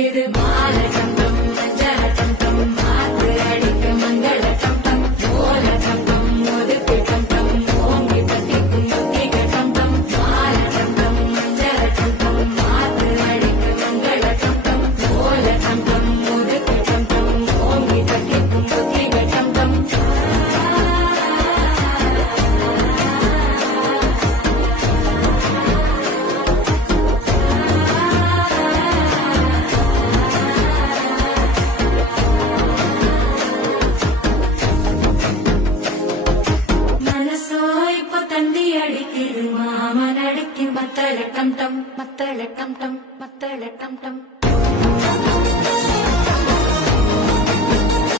அடிக்குது மால டம் டம் மஞ்சள டம் டம் மாத்து அடிக்க மங்கள டம் டம் ஓல டம் டம் ஒதுக்கு டம் டம் ஓங்கி பத்திக்கும் ஒத்திக டம் டம் மால டம் டம் மஞ்சள டம் டம் மாத்து அடிக்க மங்கள டம் டம் ஓல டம் டம் ஒதுக்கு டம் டம் ஓங்கி பத்திக்கும் ஒத்திக டம் டம் மாமன் அடிக்கும் மத்தள டம் டம் மத்தள டம் டம் மத்தள டம் டம்